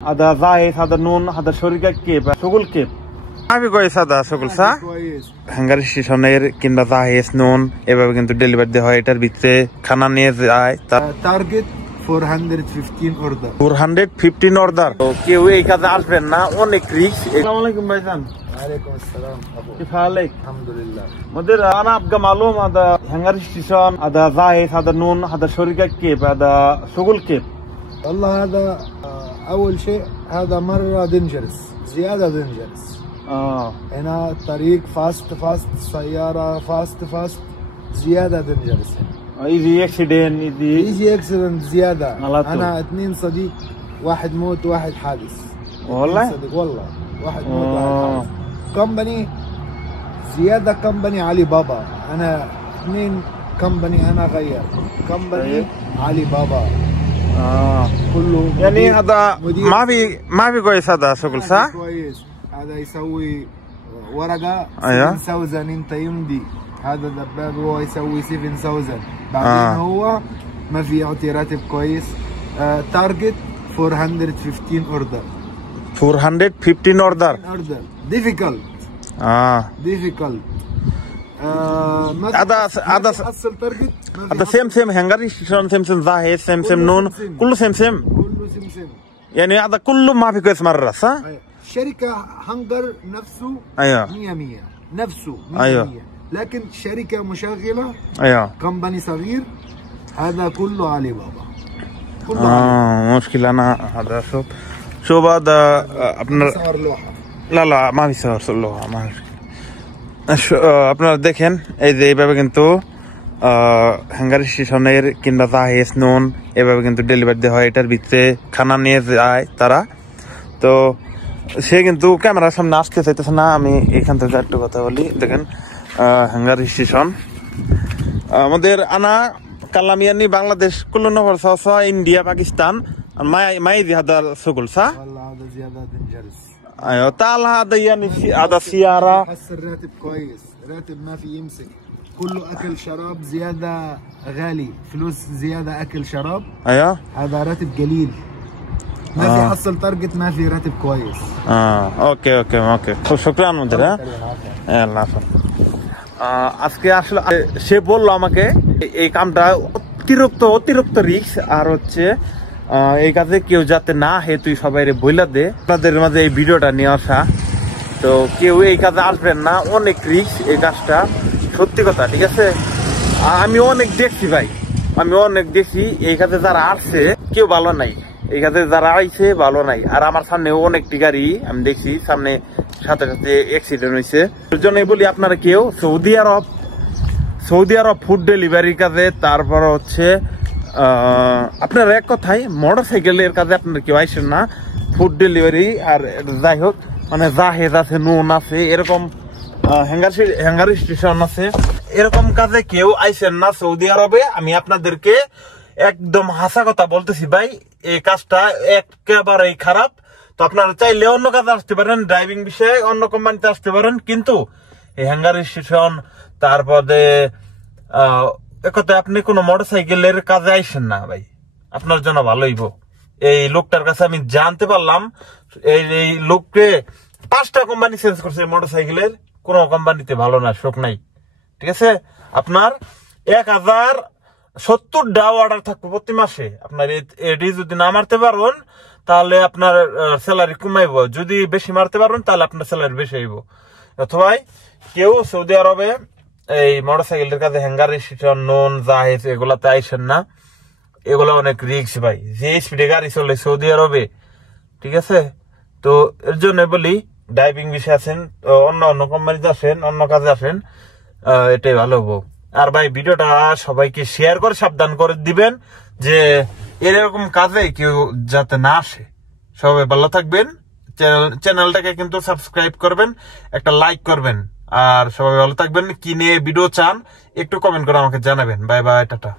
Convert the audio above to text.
هذا زايد هذا نون هذا شركة كيف شغل كيف আমি কই সাদা সকল সা হাঙ্গারি স্টেশনের কিংবা জাহেজ নুন এভাবে কিন্তু ডেলিভারি দেওয়া হয় এটার ভিতরে খানা নিয়ে যায় টার্গেট 415 অর্ডার 415 অর্ডার তো কেউ এই কাজে আসবেন না অনেক রিস্ক আসসালামু আলাইকুম ভাইজান ওয়ালাইকুম আসসালাম আবু كيف حالك الحمد لله مدير انا ابقى معلوم هذا هنغاري ستيشن هذا زاهد هذا نون هذا شركة كيف هذا شغل كيف والله هذا اول شيء هذا مرة دينجرس زيادة دينجرس هنا طريق فاست سيارة فاست زيادة دينجرس ايزي اكسيدنت يجي اكسيدنت زيادة انا 2 صديق واحد موت واحد حادث والله صديق والله واحد موت واحد حادث كمباني زيادة كمباني علي بابا انا 2 كمباني انا غير كمباني علي بابا كله يعني هذا ما في كويس هذا شغل صح؟ كويس هذا يسوي ورقة 7000 انت يمضي هذا دباب هو يسوي 7000 بعدين هو ما في يعطي راتب كويس تارجت 415 اوردر 415 اوردر difficult difficult هذا حصل تارجت هذا سيم هنغاري ستيشن سيم زاهد سيم نون كله سيم كله سيم يعني هذا كله ما في كويس مرة صح؟ شركة هنجر نفسه 100 نفسه 100 لكن شركة مشغلة كمباني صغير هذا كله علي بابا كله مشكلة أنا هذا شوف هذا আপনার صور لوحة لا ما في صور لوحة ما في আপনারা দেখেন এই যে এইভাবে কিন্তু হাঙ্গারি স্টেশনের কিংবা জাহেজ নুন এভাবে কিন্তু ডেলিভারি দেওয়া হয় এটার ভিতরে খানা নিয়ে যায় তারা তো সে কিন্তু ক্যামেরার সামনে আসতে চাইতেছে না আমি এখান থেকে একটু কথা বলি দেখেন হাঙ্গারি স্টেশন আমাদের আনা কালামিয়ানি বাংলাদেশ কুল্লু নগর সাওসা ইন্ডিয়া পাকিস্তান মাই هذا شغل صح والله هذا زيادة دنجرس ايوه تعال هذا يعني هذا سيارة حصل راتب كويس راتب ما في يمسك كله اكل شراب زيادة غالي فلوس زيادة اكل شراب ايوه هذا راتب قليل ما في حصل تارجت ما في راتب كويس اوكي شكرا مدير يلا আজকে আসলে সে বললো আমাকে এই কামটা অতিরিক্ত রিস্ক আর হচ্ছে এই কাজে কেউ যাতে না হেতুই সবাই বইলা দে আপনাদের মাঝে এই ভিডিওটা নিয়ে আসা তো কেউ এই কাজে আসবেন না অনেক রিস্ক এই কাজটা সত্যি কথা ঠিক আছে আমি অনেক দেখছি ভাই আমি অনেক দেখি এই কাজে যারা আসছে কেউ ভালো নাই এই কাজে যারা আইছে ভালো নাই আর আমার সামনে অনেকটি গাড়ি আমি দেখছি সামনে সাথে অ্যাক্সিডেন্ট হয়েছে এর জন্যই বলি আপনারা কেউ সৌদি আরব ফুড ডেলিভারির কাজে তারপর হচ্ছে আপনার এক কথায় মোটরসাইকেলের কাজে আপনারা কেউ আইসেন না ফুড ডেলিভারি আর যাই হোক মানে জাহেজ আছে নুন আছে এরকম হ্যাঙ্গারি স্টেশন আছে এরকম কাজে কেউ আইসেন না সৌদি আরবে আমি আপনাদেরকে একদম হাসা কথা বলতেছি ভাই এই কাজটা একেবারেই খারাপ তো আপনারা চাইলে অন্য কাজে আসতে পারেন ড্রাইভিং বিষয়ে অন্য কোম্পানিতে আসতে পারেন কিন্তু এই হ্যাঙ্গারি স্টেশন তারপরে একথায় আপনি কোনো মোটরসাইকেলের কাজে আইসেন না ভাই আপনার জন্য ভালো হইব এই লোকটার কাছে আমি জানতে পারলাম এই লোককে 5টা কোম্পানি চেঞ্জ করছে মোটরসাইকেলের কোনো কোম্পানিতে ভালো না শোক নাই ঠিক আছে আপনার 1070টা অর্ডার থাকবে প্রতি মাসে আপনার এটি যদি না মারতে পারেন তাহলে আপনার স্যালারি কমাইব যদি বেশি মারতে পারেন তাহলে আপনার স্যালারি বেশি হইব অথবা কেউ সৌদি আরবে এই মোটরসাইকেলের কাছে হ্যাঙ্গারি স্টেশন নুন জাহেজ এগুলাতে আইসেন না এগুলো অনেক রিস্ক ভাই যে স্পিডে গাড়ি চলে সৌদি আরবে ঠিক আছে তো এর জন্য বলি ড্রাইভিং বিষয়ে আছেন অন্য কোম্পানিতে আসেন অন্য কাজে আসেন এটাই ভালো হবো আর ভাই ভিডিওটা সবাইকে শেয়ার করে সাবধান করে দিবেন যে এরকম কাজে কেউ যাতে না আসে সবাই ভালো থাকবেন চ্যানেলটাকে কিন্তু সাবস্ক্রাইব করবেন একটা লাইক করবেন আর সবাই ভালো থাকবেন কি নিয়ে ভিডিও চান একটু কমেন্ট করে আমাকে জানাবেন বাই টাটা